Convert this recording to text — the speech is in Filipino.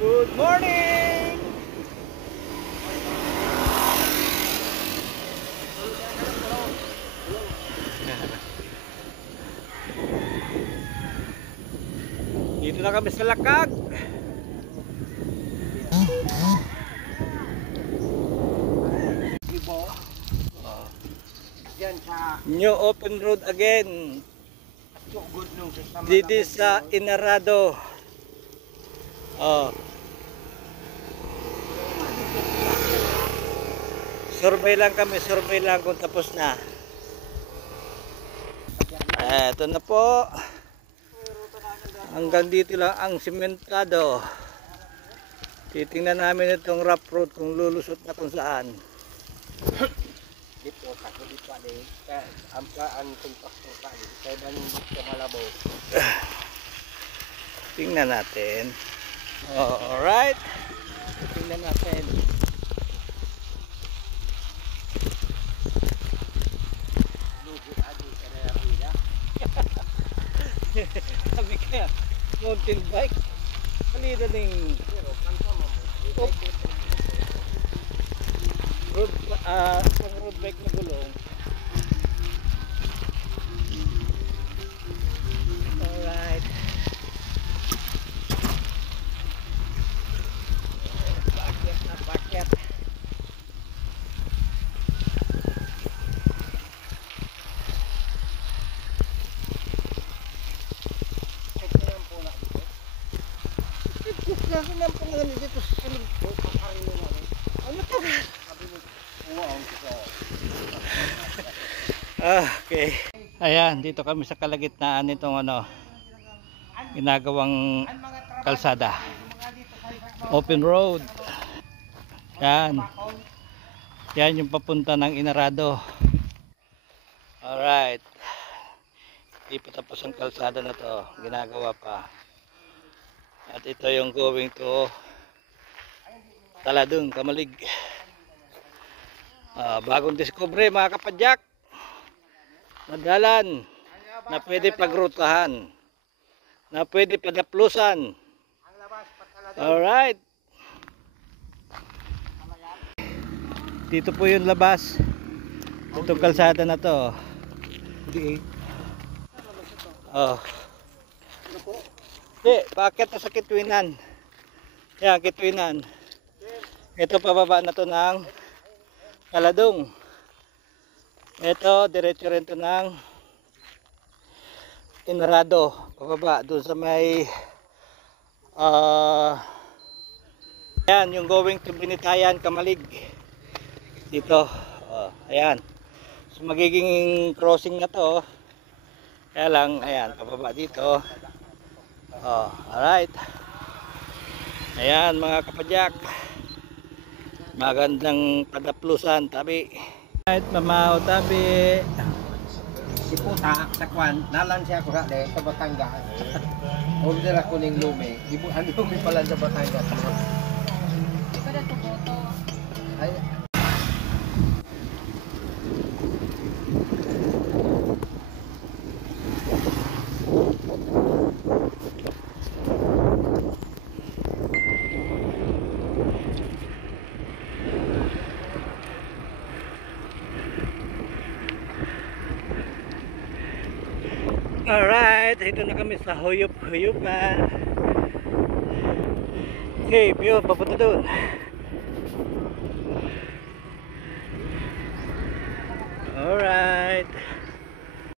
Good morning! Dito na kami sa Lakag. New open road again. Dito sa Inarado. Survey lang kami, survey lang kung tapos na. Eto na po. Hanggang dito lang ang simentado. Titingnan namin itong rough road kung lulusot na kung saan. Dito kasi dito ali ang kontakto ka kaya dan sa Malabo. Tingnan natin. Alright. Tingnan natin. Lugo adi sa Narapida. Sabi kaya mountain bike. Kanina ding Pero kanto mo. road pang road bike na gulong. Alright. Pakyat na pakyat. Kaya po na dito. Kasi naman po nga dito sa silid ko. Pakarin mo na. Ano to? Sabi mo, wow, sa Okay. Ayan, dito kami sa kalagitnaan nitong ginagawang kalsada. Open road. Yan. Yan yung papunta ng Inarado. Alright. Hindi pa tapos ang kalsada na to. Ginagawa pa. At ito yung going to Taladong, Kamalig. Bagong discovery mga kapadyak. Madalan na pwede pagrutahan, na pwede padaplusan. Alright. Dito po yung labas. Itong kalsada na to. Hindi, bakit sa Kitwinan? Yan, Kitwinan. Ito pababa na to ng Taladong. Ito, diretso rin ito ng Inarado. Pababa, doon sa may ayan, yung going to Binitayan, Kamalig. Dito. Ayan. So, magiging crossing na to. Kaya lang, ayan, pababa dito. Alright. Ayan, mga kapadyak. Magandang padaplusan, tabi. Alright, mamaw, tabi. si puta sa kwan, nalan siya ko de sa Batangas. Order ako ning lume. Ang lume pala sa Batangas. Di ba dato boto? Ay, Alright, ito na kami sa Huyop-Huyupan. Okay, Pio, papunta doon. Alright.